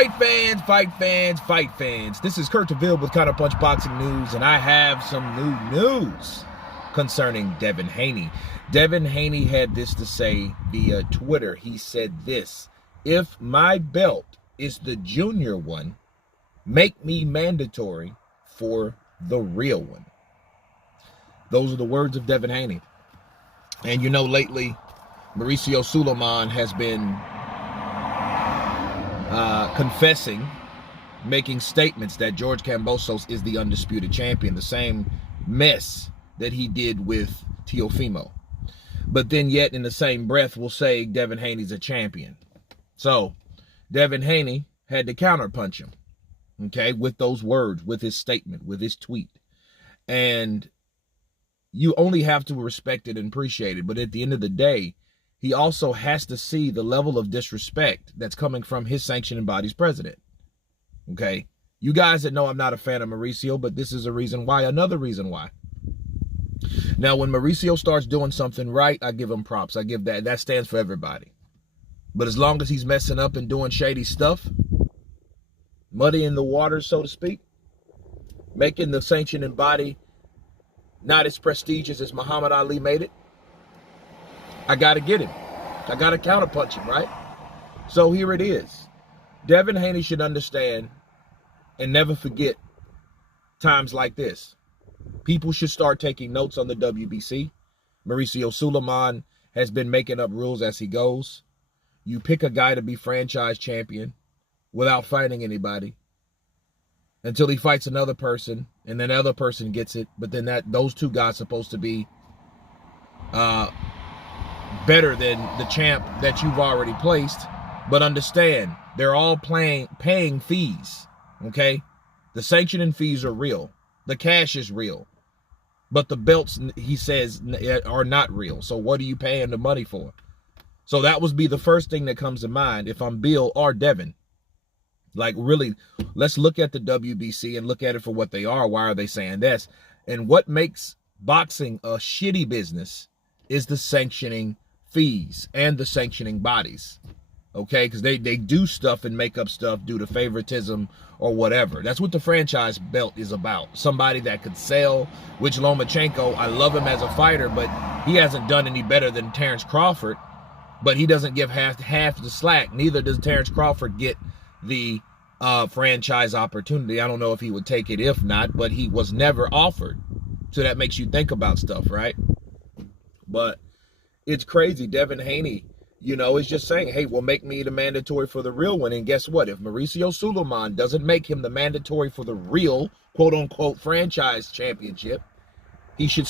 Fight fans, fight fans, fight fans. This is Kurt DeVille with Counterpunch Boxing News, and I have some new news concerning Devin Haney. Devin Haney had this to say via Twitter. He said this: if my belt is the junior one, make me mandatory for the real one. Those are the words of Devin Haney. And you know, lately, Mauricio Suleiman has been confessing, making statements that George Kambosos is the undisputed champion, the same mess that he did with Teofimo. But then yet in the same breath will say Devin Haney's a champion. So Devin Haney had to counterpunch him, okay, with those words, with his statement, with his tweet. And you only have to respect it and appreciate it. But at the end of the day, he also has to see the level of disrespect that's coming from his sanctioning body's president. Okay? You guys that know I'm not a fan of Mauricio, but this is a reason why, another reason why. Now, when Mauricio starts doing something right, I give him props. I give that. That stands for everybody. But as long as he's messing up and doing shady stuff, muddying the waters, so to speak, making the sanctioning body not as prestigious as Muhammad Ali made it, I got to get him. I got to counterpunch him, right? So here it is. Devin Haney should understand and never forget times like this. People should start taking notes on the WBC. Mauricio Suleiman has been making up rules as he goes. You pick a guy to be franchise champion without fighting anybody until he fights another person, and then another person gets it. But then those two guys supposed to be better than the champ that you've already placed. But understand, they're all paying fees, okay? The sanctioning fees are real. The cash is real. But the belts, he says, are not real. So what are you paying the money for? So that would be the first thing that comes to mind if I'm Bill or Devin. Like, really, let's look at the WBC and look at it for what they are. Why are they saying this? And what makes boxing a shitty business is the sanctioning fees and the sanctioning bodies. Okay, because they do stuff and make up stuff due to favoritism or whatever. That's what the franchise belt is about. Somebody that could sell, which Lomachenko, I love him as a fighter, but he hasn't done any better than Terrence Crawford. But he doesn't give half the slack. Neither does Terrence Crawford get the franchise opportunity. I don't know if he would take it if not, but he was never offered. So that makes you think about stuff, right? But it's crazy. Devin Haney, you know, is just saying, hey, well, make me the mandatory for the real one. And guess what? If Mauricio Suleiman doesn't make him the mandatory for the real, quote-unquote, franchise championship, he should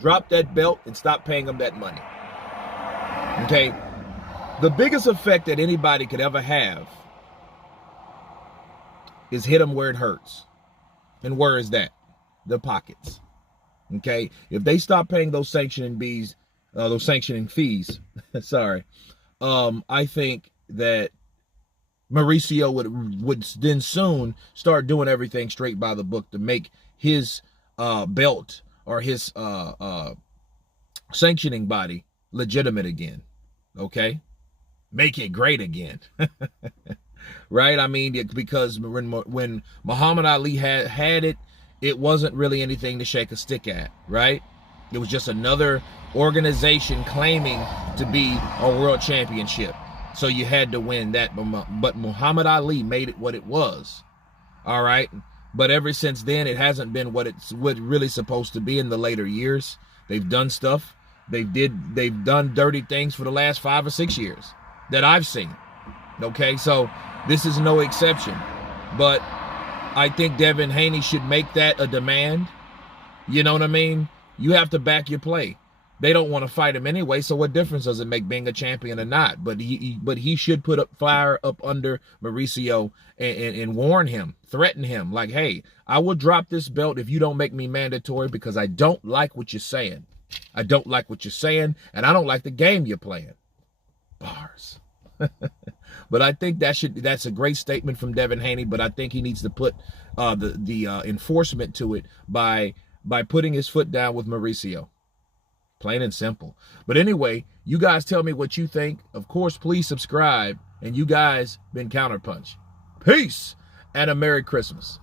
drop that belt, and stop paying him that money. Okay? The biggest effect that anybody could ever have is hit them where it hurts. And where is that? The pockets. Okay? If they stop paying those sanctioning fees, sorry, I think that Mauricio would then soon start doing everything straight by the book to make his belt or his sanctioning body legitimate again. Okay? Make it great again. Right? I mean, because when Muhammad Ali had it, it wasn't really anything to shake a stick at, right? It was just another organization claiming to be a world championship. So you had to win that. But Muhammad Ali made it what it was. All right? But ever since then, it hasn't been what it's really supposed to be in the later years. They've done stuff. They've done dirty things for the last 5 or 6 years that I've seen. Okay? So this is no exception. But I think Devin Haney should make that a demand. You know what I mean? You have to back your play. They don't want to fight him anyway, so what difference does it make being a champion or not? But he should put up fire up under Mauricio and warn him, threaten him, like, hey, I will drop this belt if you don't make me mandatory because I don't like what you're saying. I don't like what you're saying, and I don't like the game you're playing. Bars. But I think that's a great statement from Devin Haney, but I think he needs to put the enforcement to it by putting his foot down with Mauricio. Plain and simple. But anyway, you guys tell me what you think. Of course, please subscribe. And you guys been Counterpunch. Peace and a Merry Christmas.